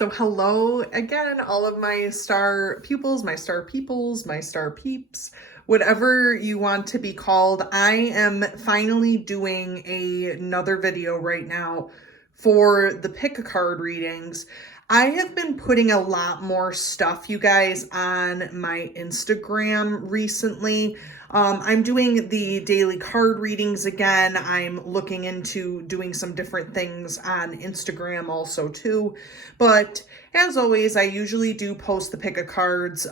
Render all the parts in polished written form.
So hello again, all of my star pupils, my star peoples, my star peeps, whatever you want to be called. I am finally doing another video right now for the pick a card readings. I have been putting a lot more stuff, you guys, on my Instagram recently. I'm doing the daily card readings again. I'm looking into doing some different things on Instagram also too. But as always, I usually do post the pick a cards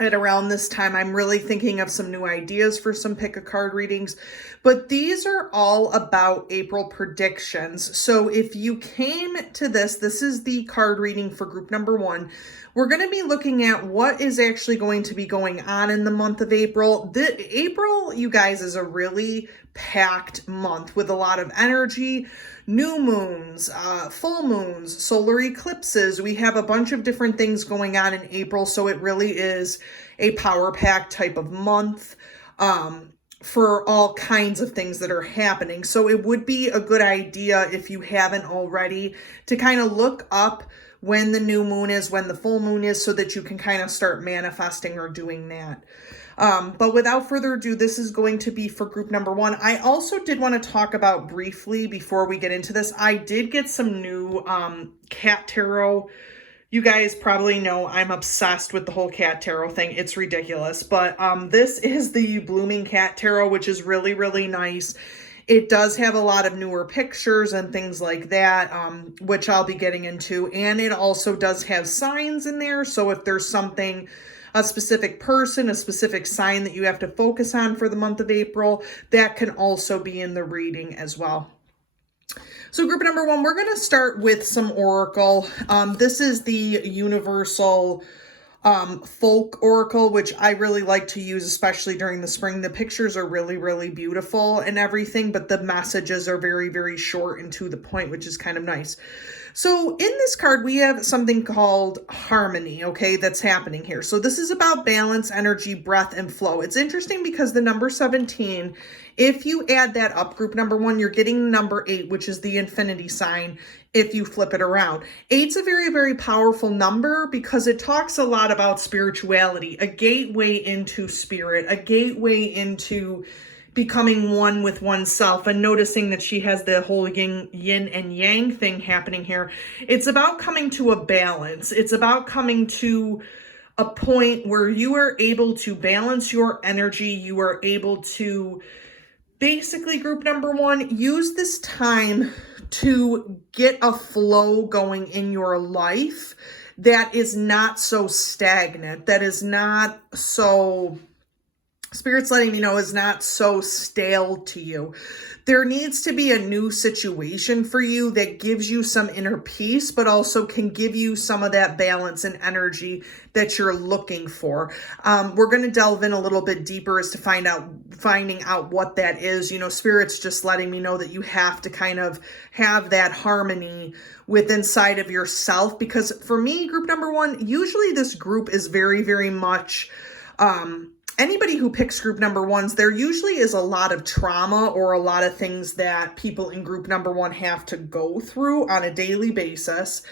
at around this time. I'm really thinking of some new ideas for some pick a card readings, but these are all about April predictions. So if you came to this is the card reading for group number 1. We're going to be looking at what is actually going to be going on in the month of April. April, you guys, is a really packed month with a lot of energy. New moons, full moons, solar eclipses. We have a bunch of different things going on in April, so it really is a power-packed type of month for all kinds of things that are happening. So it would be a good idea, if you haven't already, to kind of look up when the new moon is, when the full moon is, so that you can kind of start manifesting or doing that. But without further ado, this is going to be for group number 1. I also did want to talk about briefly before we get into this. I did get some new cat tarot. You guys probably know I'm obsessed with the whole cat tarot thing. It's ridiculous. But this is the Blooming Cat Tarot, which is really, really nice. It does have a lot of newer pictures and things like that, which I'll be getting into. And it also does have signs in there. So if there's something, a specific person, a specific sign that you have to focus on for the month of April, that can also be in the reading as well. So group number 1, we're going to start with some oracle. This is the universal folk oracle, which I really like to use, especially during the spring. The pictures are really, really beautiful and everything, but the messages are very, very short and to the point, which is kind of nice. So in this card, we have something called harmony, okay, that's happening here. So this is about balance, energy, breath, and flow. It's interesting because the number 17, if you add that up, group number 1, you're getting number 8, which is the infinity sign, if you flip it around. 8's a very, very powerful number because it talks a lot about spirituality, a gateway into spirit, a gateway into becoming one with oneself. And noticing that she has the whole yin and yang thing happening here. It's about coming to a balance. It's about coming to a point where you are able to balance your energy. You are able to basically, group number 1, use this time to get a flow going in your life that is not so stagnant, that is not so, Spirit's letting me know, is not so stale to you. There needs to be a new situation for you that gives you some inner peace, but also can give you some of that balance and energy that you're looking for. We're going to delve in a little bit deeper as to finding out what that is. You know, Spirit's just letting me know that you have to kind of have that harmony with inside of yourself. Because for me, group number 1, usually this group is very, very much, anybody who picks group number 1s, there usually is a lot of trauma or a lot of things that people in group number 1 have to go through on a daily basis.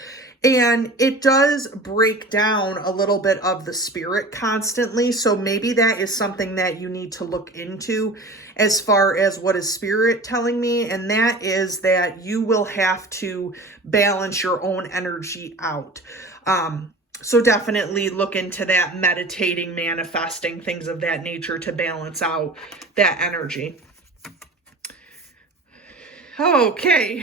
And it does break down a little bit of the spirit constantly. So maybe that is something that you need to look into as far as what is Spirit telling me. And that is that you will have to balance your own energy out. So definitely look into that, meditating, manifesting, things of that nature to balance out that energy. Okay,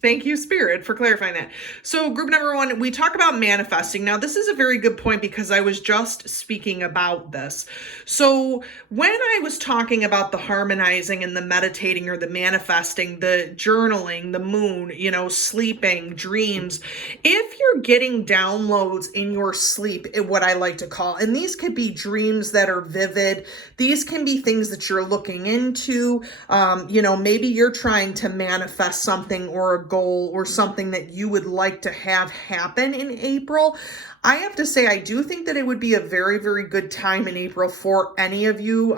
thank you, Spirit, for clarifying that. So group number 1, we talk about manifesting. Now, this is a very good point because I was just speaking about this. So when I was talking about the harmonizing and the meditating or the manifesting, the journaling, the moon, you know, sleeping, dreams, if you're getting downloads in your sleep, what I like to call, and these could be dreams that are vivid. These can be things that you're looking into. You know, maybe you're trying to manifest something or a goal or something that you would like to have happen in April, I have to say, I do think that it would be a very, very good time in April for any of you,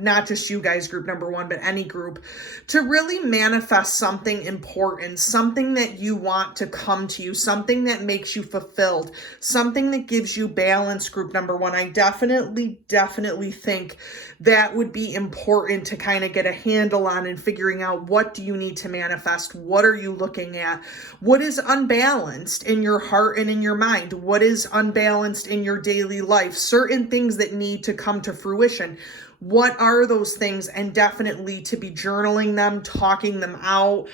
not just you guys, group number one, but any group, to really manifest something important, something that you want to come to you, something that makes you fulfilled, something that gives you balance, group number one. I definitely think that would be important to kind of get a handle on and figuring out, what do you need to manifest? What are you looking at? What is unbalanced in your heart and in your mind? What is unbalanced in your daily life? Certain things that need to come to fruition. What are those things? And definitely to be journaling them, talking them out,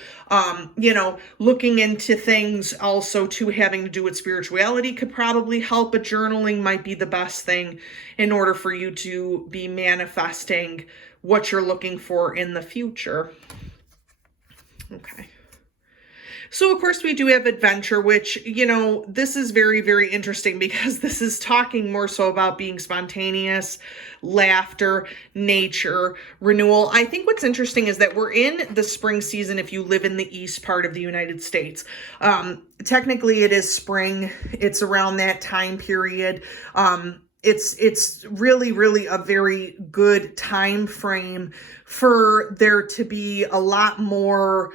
looking into things also too having to do with spirituality could probably help, but journaling might be the best thing in order for you to be manifesting what you're looking for in the future. Okay. So, of course, we do have adventure, which, this is very, very interesting because this is talking more so about being spontaneous, laughter, nature, renewal. I think what's interesting is that we're in the spring season if you live in the east part of the United States. Technically, it is spring. It's around that time period. It's really, really a very good time frame for there to be a lot more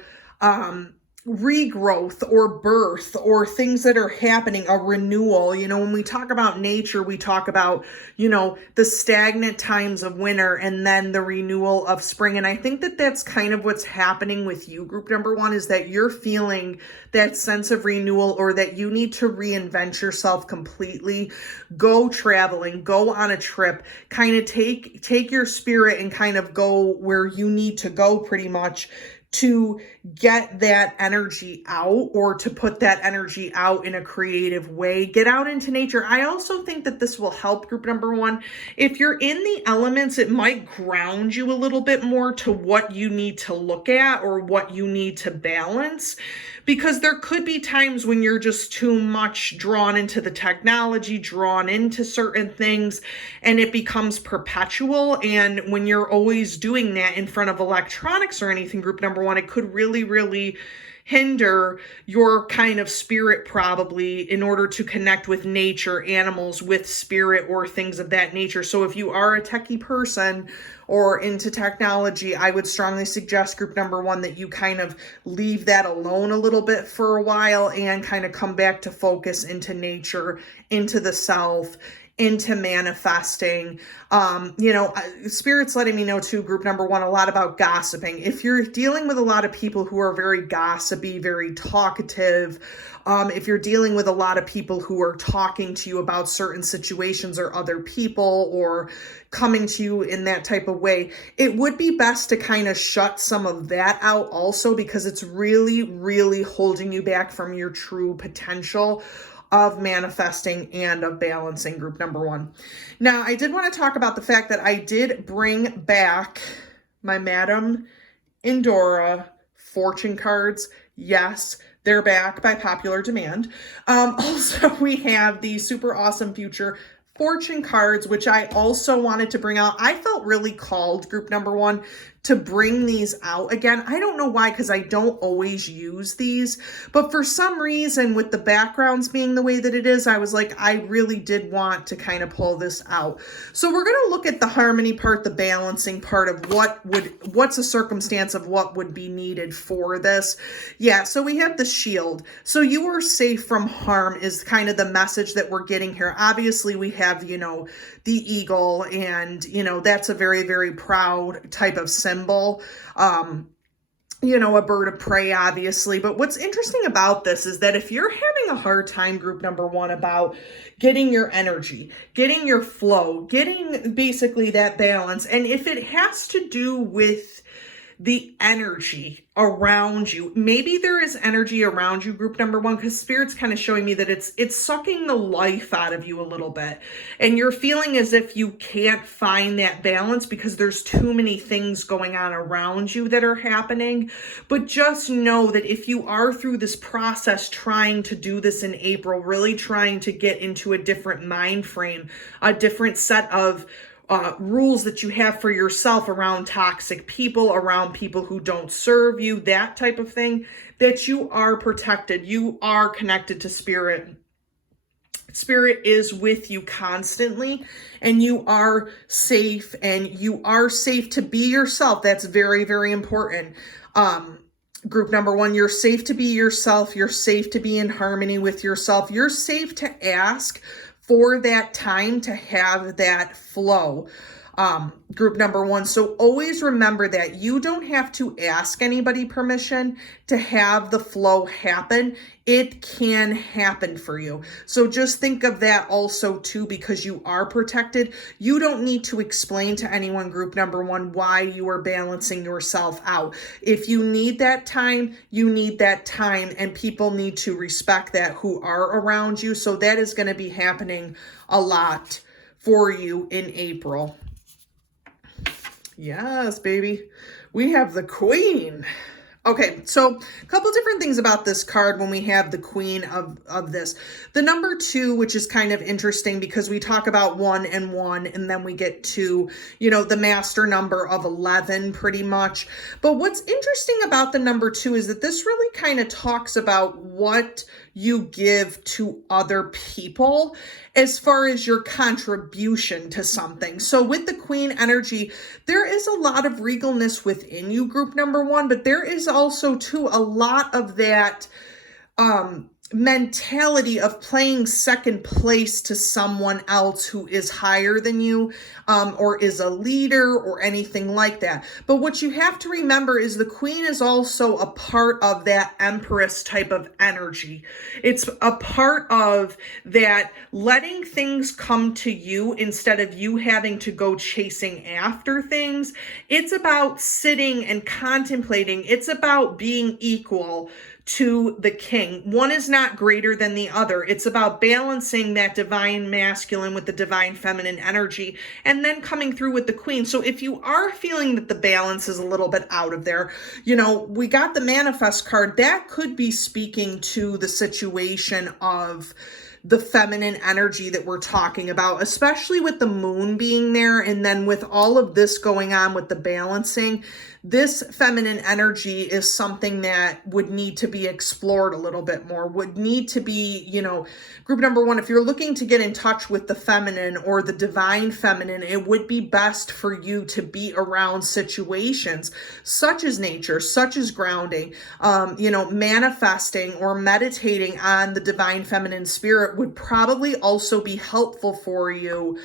regrowth or birth or things that are happening, a renewal. When we talk about nature, we talk about, the stagnant times of winter and then the renewal of spring. And I think that that's kind of what's happening with you, group number one, is that you're feeling that sense of renewal, or that you need to reinvent yourself completely. Go traveling, go on a trip, kind of take your spirit and kind of go where you need to go pretty much, to get that energy out, or to put that energy out in a creative way. Get out into nature. I also think that this will help, group number one. If you're in the elements, it might ground you a little bit more to what you need to look at or what you need to balance. Because there could be times when you're just too much drawn into the technology, drawn into certain things, and it becomes perpetual. And when you're always doing that in front of electronics or anything, group number one, it could really, really hinder your kind of spirit, probably, in order to connect with nature, animals, with spirit, or things of that nature. So if you are a techie person or into technology, I would strongly suggest, group number one, that you kind of leave that alone a little bit for a while and kind of come back to focus into nature, into the self, into manifesting. Spirit's letting me know too, group number one, a lot about gossiping. If you're dealing with a lot of people who are very gossipy, very talkative, if you're dealing with a lot of people who are talking to you about certain situations or other people, or coming to you in that type of way, it would be best to kind of shut some of that out also, because it's really, really holding you back from your true potential of manifesting and of balancing, group number one. Now, I did want to talk about the fact that I did bring back my Madame Indora fortune cards. Yes, they're back by popular demand. Also, we have the super awesome future fortune cards, which I also wanted to bring out. I felt really called, group number one, to bring these out again. I don't know why, because I don't always use these, but for some reason, with the backgrounds being the way that it is, I was like, I really did want to kind of pull this out. So we're going to look at the harmony part, the balancing part of what's a circumstance of what would be needed for this. Yeah, so we have the shield. So you are safe from harm is kind of the message that we're getting here. Obviously, we have, the eagle, and, that's a very, very proud type of symbol. A bird of prey, obviously. But what's interesting about this is that if you're having a hard time, group number one, about getting your energy, getting your flow, getting basically that balance, and if it has to do with the energy around you, maybe there is energy around you, group number one, because Spirit's kind of showing me that it's sucking the life out of you a little bit, and you're feeling as if you can't find that balance because there's too many things going on around you that are happening. But just know that if you are through this process trying to do this in April, really trying to get into a different mind frame, a different set of rules that you have for yourself around toxic people, around people who don't serve you, that type of thing, that you are protected. You are connected to spirit. Spirit is with you constantly, and you are safe, and you are safe to be yourself. That's very, very important. Group number one, you're safe to be yourself. You're safe to be in harmony with yourself. You're safe to ask for that time to have that flow. Group number one. So always remember that you don't have to ask anybody permission to have the flow happen. It can happen for you. So just think of that also too, because you are protected. You don't need to explain to anyone, group number one, why you are balancing yourself out. If you need that time, you need that time, and people need to respect that who are around you. So that is going to be happening a lot for you in April. Yes, baby. We have the Queen. Okay, so a couple different things about this card when we have the Queen of this. The number 2, which is kind of interesting because we talk about 1 and 1, and then we get to, the master number of 11 pretty much. But what's interesting about the number 2 is that this really kind of talks about what you give to other people as far as your contribution to something. So with the Queen energy, there is a lot of regalness within you, group number 1, but there is also too a lot of that mentality of playing second place to someone else who is higher than you, or is a leader or anything like that. But what you have to remember is the Queen is also a part of that Empress type of energy. It's a part of that letting things come to you instead of you having to go chasing after things. It's about sitting and contemplating. It's about being equal to the king. One is not greater than the other. It's about balancing that divine masculine with the divine feminine energy, and then coming through with the Queen. So if you are feeling that the balance is a little bit out of there, we got the manifest card. That could be speaking to the situation of the feminine energy that we're talking about, especially with the moon being there. And then with all of this going on with the balancing, this feminine energy is something that would need to be explored a little bit more, would need to be, group number 1, if you're looking to get in touch with the feminine or the divine feminine, it would be best for you to be around situations such as nature, such as grounding, manifesting or meditating on the divine feminine spirit would probably also be helpful for you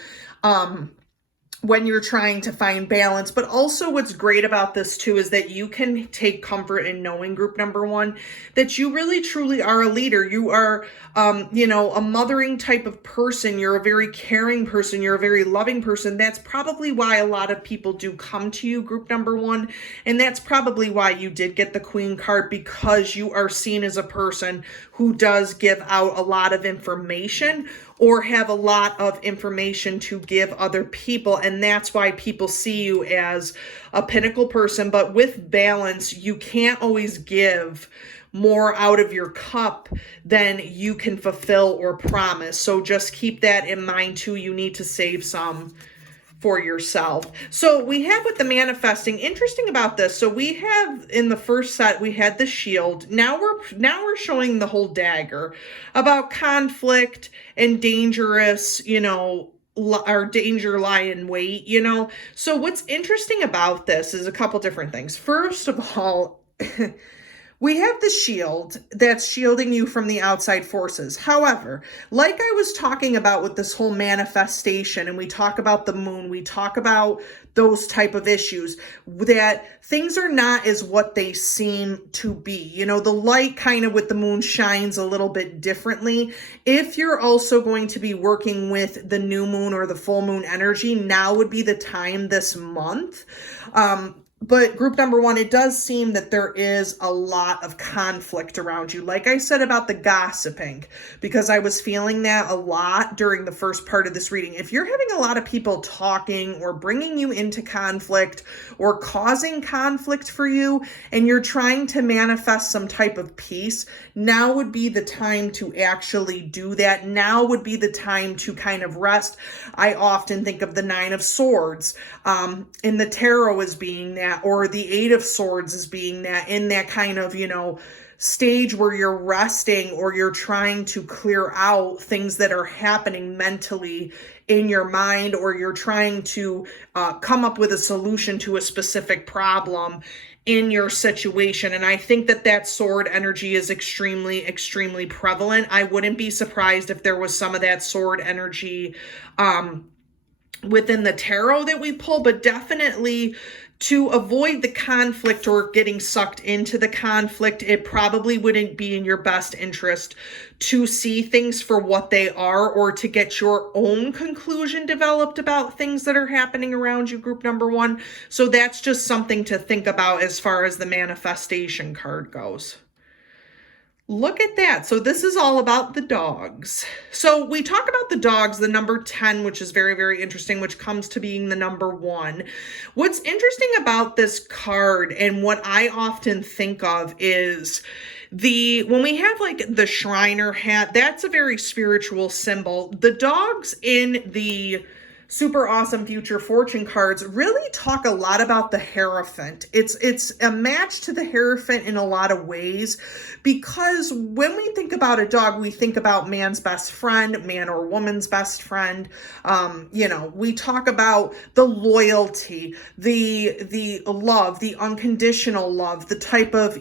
when you're trying to find balance. But also what's great about this too is that you can take comfort in knowing, group number 1, that you really truly are a leader. You are, a mothering type of person. You're a very caring person. You're a very loving person. That's probably why a lot of people do come to you, group number 1. And that's probably why you did get the Queen card, because you are seen as a person who does give out a lot of information or have a lot of information to give other people. And that's why people see you as a pinnacle person. But with balance, you can't always give more out of your cup than you can fulfill or promise. So just keep that in mind too. You need to save some for yourself. So we have with the manifesting, interesting about this. So we have in the first set, we had the shield. Now we're showing the whole dagger about conflict and dangerous, our danger lie in wait, So what's interesting about this is a couple different things. First of all, we have the shield that's shielding you from the outside forces. However, like I was talking about with this whole manifestation, and we talk about the moon, we talk about those type of issues, that things are not as what they seem to be. The light kind of with the moon shines a little bit differently. If you're also going to be working with the new moon or the full moon energy, now would be the time this month. But group number one, it does seem that there is a lot of conflict around you. Like I said about the gossiping, because I was feeling that a lot during the first part of this reading. If you're having a lot of people talking or bringing you into conflict or causing conflict for you, and you're trying to manifest some type of peace, now would be the time to actually do that. Now would be the time to kind of rest. I often think of the Nine of Swords in the tarot as being that, or the Eight of Swords as being that, in that kind of, stage where you're resting or you're trying to clear out things that are happening mentally in your mind, or you're trying to come up with a solution to a specific problem in your situation. And I think that sword energy is extremely, extremely prevalent. I wouldn't be surprised if there was some of that sword energy within the tarot that we pull, but definitely to avoid the conflict or getting sucked into the conflict, it probably wouldn't be in your best interest to see things for what they are, or to get your own conclusion developed about things that are happening around you, group number one. So that's just something to think about as far as the manifestation card goes. Look at that. So this is all about the dogs. So we talk about the dogs, the number 10, which is very, very interesting, which comes to being the number 1. What's interesting about this card, and what I often think of, is when we have like the Shriner hat, that's a very spiritual symbol. The dogs in the Super Awesome Future Fortune cards really talk a lot about the Hierophant. It's a match to the Hierophant in a lot of ways, because when we think about a dog, we think about man's best friend, man or woman's best friend. We talk about the loyalty, the love, the unconditional love, the type of,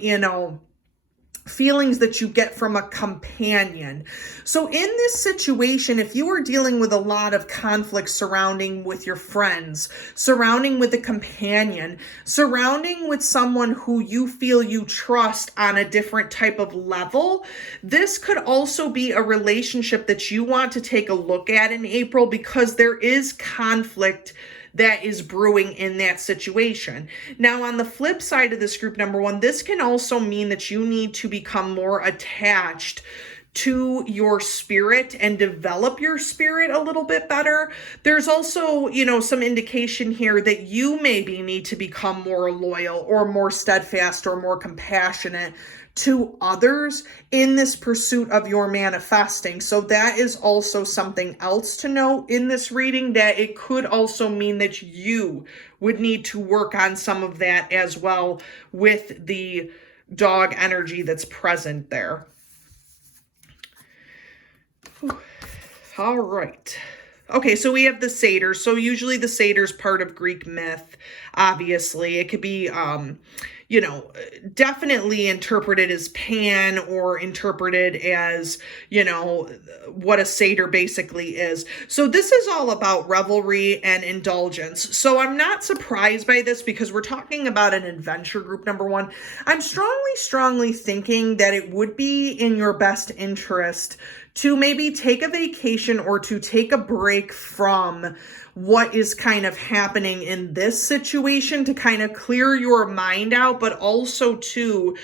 feelings that you get from a companion. So in this situation, if you are dealing with a lot of conflict surrounding with your friends, surrounding with a companion, surrounding with someone who you feel you trust on a different type of level, this could also be a relationship that you want to take a look at in April, because there is conflict that is brewing in that situation. Now, on the flip side of this, group number 1, this can also mean that you need to become more attached to your spirit and develop your spirit a little bit better. There's also, some indication here that you maybe need to become more loyal or more steadfast or more compassionate to others in this pursuit of your manifesting. So that is also something else to note in this reading, that it could also mean that you would need to work on some of that as well with the dog energy that's present there. All right. Okay, so we have the satyr. So usually the satyr is part of Greek myth. Obviously, it could be, definitely interpreted as Pan, or interpreted as, what a satyr basically is. So this is all about revelry and indulgence. So I'm not surprised by this, because we're talking about an adventure, group number 1. I'm strongly thinking that it would be in your best interest to maybe take a vacation or to take a break from what is kind of happening in this situation, to kind of clear your mind out, but also to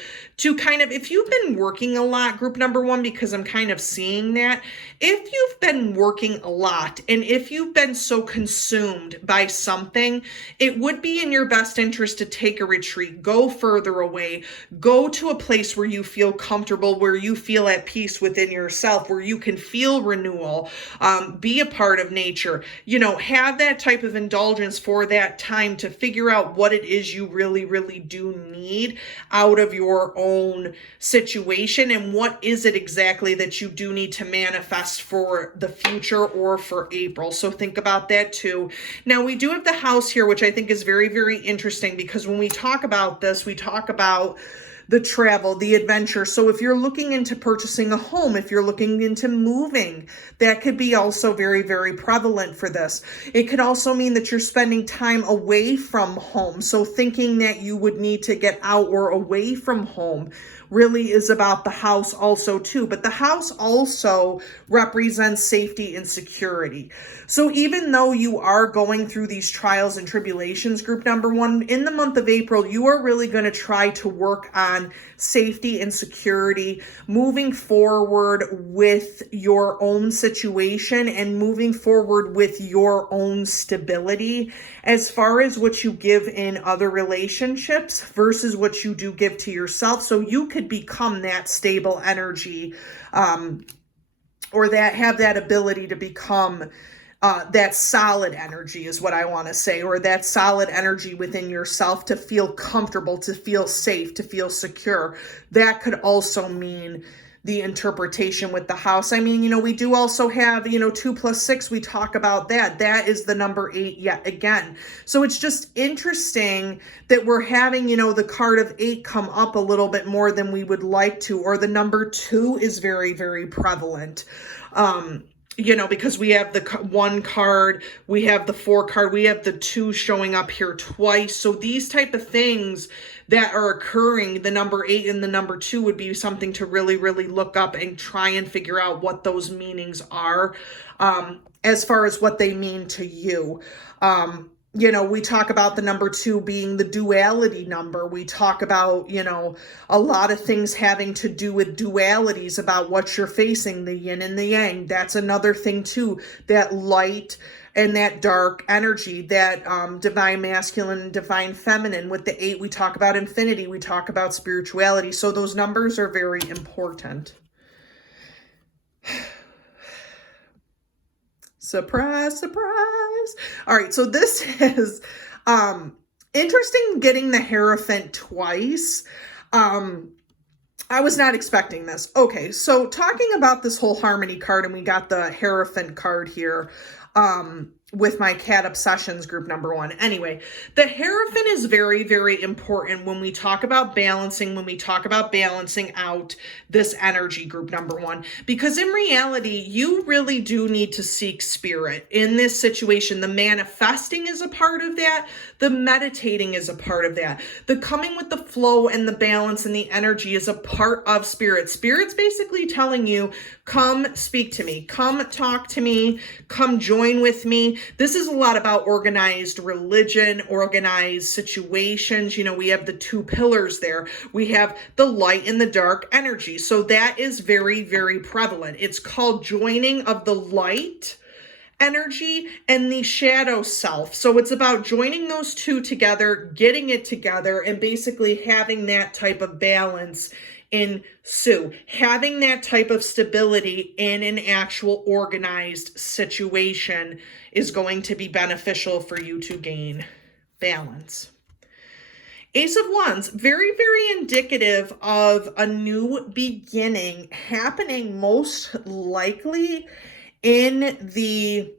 kind of, if you've been working a lot, group number 1, because I'm kind of seeing that, if you've been working a lot and if you've been so consumed by something, it would be in your best interest to take a retreat, go further away, go to a place where you feel comfortable, where you feel at peace within yourself, where you can feel renewal, be a part of nature, have that type of indulgence for that time to figure out what it is you really, really do need out of your own situation, and what is it exactly that you do need to manifest for the future or for April. So think about that too. Now, we do have the house here, which I think is very, very interesting, because when we talk about this, we talk about the travel, the adventure. So if you're looking into purchasing a home, if you're looking into moving, that could be also very, very prevalent for this. It could also mean that you're spending time away from home. So thinking that you would need to get out or away from home really is about the house also too. But the house also represents safety and security. So even though you are going through these trials and tribulations, group number one, in the month of April, you are really going to try to work on safety and security, moving forward with your own situation and moving forward with your own stability as far as what you give in other relationships versus what you do give to yourself. So you could become that stable energy, or that have that ability to become that solid energy is what I want to say, or that solid energy within yourself to feel comfortable, to feel safe, to feel secure. That could also mean the interpretation with the house. I mean, we do also have, 2 + 6. We talk about that. That is the number 8 yet again. So it's just interesting that we're having, the card of 8 come up a little bit more than we would like to, or the number 2 is very, very prevalent. Because we have the 1 card, we have the 4 card, we have the 2 showing up here twice. So these type of things that are occurring, the number 8 and the number 2 would be something to really, really look up and try and figure out what those meanings are, as far as what they mean to you. We talk about the number 2 being the duality number. We talk about, a lot of things having to do with dualities, about what you're facing, the yin and the yang. That's another thing too, that light and that dark energy, that divine masculine and divine feminine. With the 8, we talk about infinity. We talk about spirituality. So those numbers are very important. Surprise, surprise. All right, so this is interesting, getting the Hierophant twice. I was not expecting this. Okay, so talking about this whole harmony card, and we got the Hierophant card here with my cat obsessions group number 1. Anyway, the Hierophant is very, very important when we talk about balancing, when we talk about balancing out this energy group number 1, because in reality, you really do need to seek spirit in this situation. The manifesting is a part of that. The meditating is a part of that. The coming with the flow and the balance and the energy is a part of spirit. Spirit's basically telling you, come speak to me, come talk to me, come join with me. This is a lot about organized religion, organized situations. We have the 2 pillars there. We have the light and the dark energy. So that is very, very prevalent. It's called joining of the light energy and the shadow self. So it's about joining those 2 together, getting it together, and basically having that type of balance ensue, having that type of stability in an actual organized situation is going to be beneficial for you to gain balance. Ace of Wands, very, very indicative of a new beginning happening most likely in the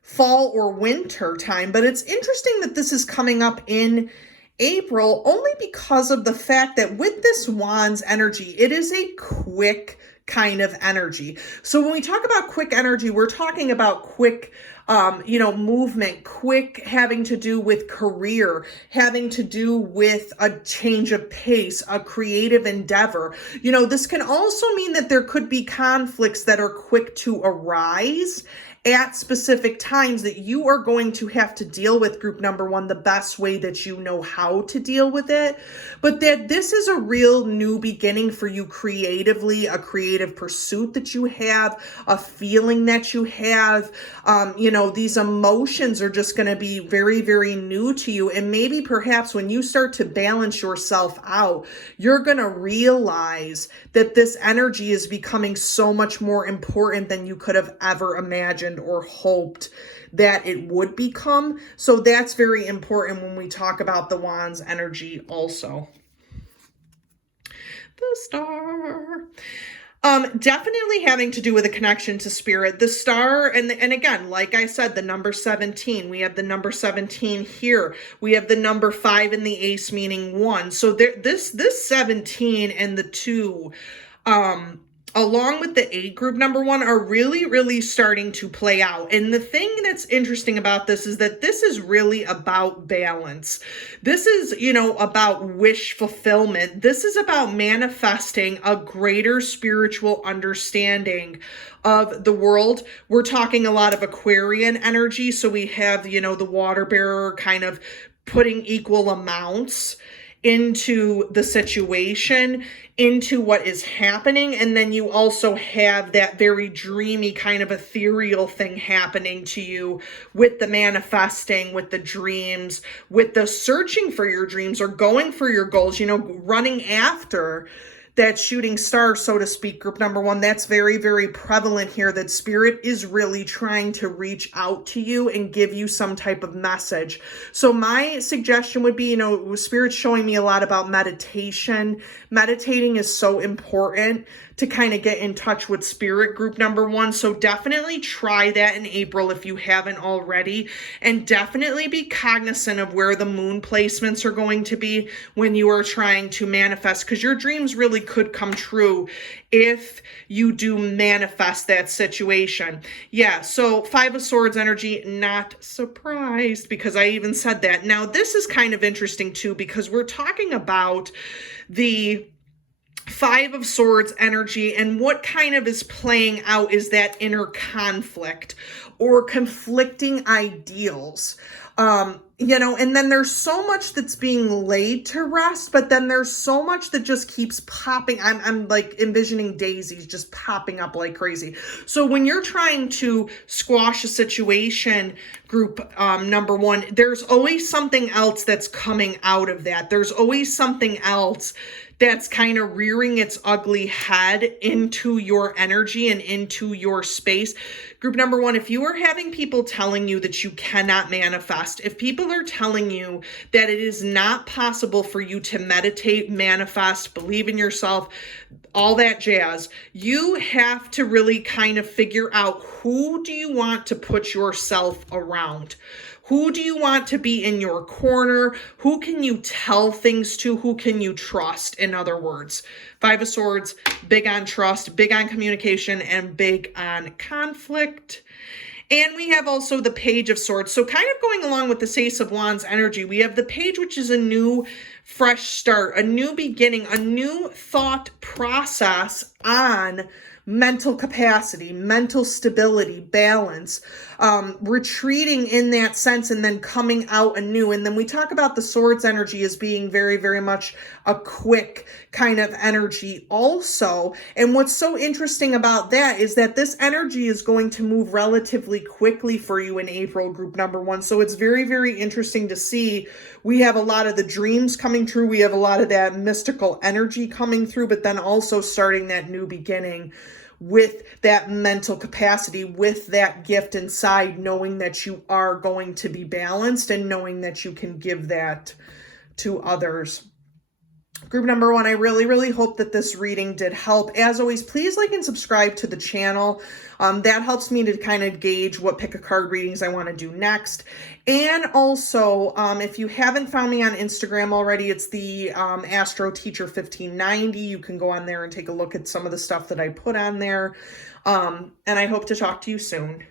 fall or winter time. But it's interesting that this is coming up in April, only because of the fact that with this Wands energy, it is a quick kind of energy. So when we talk about quick energy, we're talking about quick movement, quick, having to do with career, having to do with a change of pace, a creative endeavor. This can also mean that there could be conflicts that are quick to arise at specific times that you are going to have to deal with, group number 1, the best way that you know how to deal with it. But that this is a real new beginning for you creatively, a creative pursuit that you have, a feeling that you have. These emotions are just going to be very, very new to you. And maybe perhaps when you start to balance yourself out, you're going to realize that this energy is becoming so much more important than you could have ever imagined or hoped that it would become. So that's very important when we talk about the Wands energy also. The Star. Definitely having to do with a connection to spirit. The Star, and again, like I said, the number 17. We have the number 17 here. We have the number 5 in the Ace, meaning 1. So this 17 and the 2 along with the 8 group number 1 are really, really starting to play out. And the thing that's interesting about this is that this is really about balance. This is, about wish fulfillment. This is about manifesting a greater spiritual understanding of the world. We're talking a lot of Aquarian energy. So we have, the water bearer kind of putting equal amounts into the situation, into what is happening. And then you also have that very dreamy kind of ethereal thing happening to you with the manifesting, with the dreams, with the searching for your dreams or going for your goals, running after that shooting star, so to speak, group number 1. That's very, very prevalent here, that spirit is really trying to reach out to you and give you some type of message. So my suggestion would be, spirit's showing me a lot about meditation. Meditating is so important to kind of get in touch with spirit, group number 1. So definitely try that in April if you haven't already. And definitely be cognizant of where the moon placements are going to be when you are trying to manifest, because your dreams really could come true if you do manifest that situation. Yeah, so 5 of Swords energy, not surprised, because I even said that. Now, this is kind of interesting too, because we're talking about the 5 of Swords energy, and what kind of is playing out is that inner conflict or conflicting ideals. And then there's so much that's being laid to rest, but then there's so much that just keeps popping. I'm like envisioning daisies just popping up like crazy. So when you're trying to squash a situation, group number 1, there's always something else that's coming out of that. There's always something else that's kind of rearing its ugly head into your energy and into your space. Group number 1, if you are having people telling you that you cannot manifest, if people are telling you that it is not possible for you to meditate, manifest, believe in yourself, all that jazz, you have to really kind of figure out, who do you want to put yourself around? Who do you want to be in your corner? Who can you tell things to? Who can you trust, in other words? 5 of Swords, big on trust, big on communication, and big on conflict. And we have also the Page of Swords. So kind of going along with the Ace of Wands energy, we have the Page, which is a new, fresh start, a new beginning, a new thought process on mental capacity, mental stability, balance, retreating in that sense, and then coming out anew. And then we talk about the Swords energy as being very, very much a quick kind of energy also. And what's so interesting about that is that this energy is going to move relatively quickly for you in April, group number 1. So it's very, very interesting to see. We have a lot of the dreams coming through. We have a lot of that mystical energy coming through, but then also starting that new beginning with that mental capacity, with that gift inside, knowing that you are going to be balanced and knowing that you can give that to others. Group number 1, I really, really hope that this reading did help. As always, please like and subscribe to the channel. That helps me to kind of gauge what pick a card readings I want to do next. And also, if you haven't found me on Instagram already, it's the Astro Teacher 1590. You can go on there and take a look at some of the stuff that I put on there. And I hope to talk to you soon.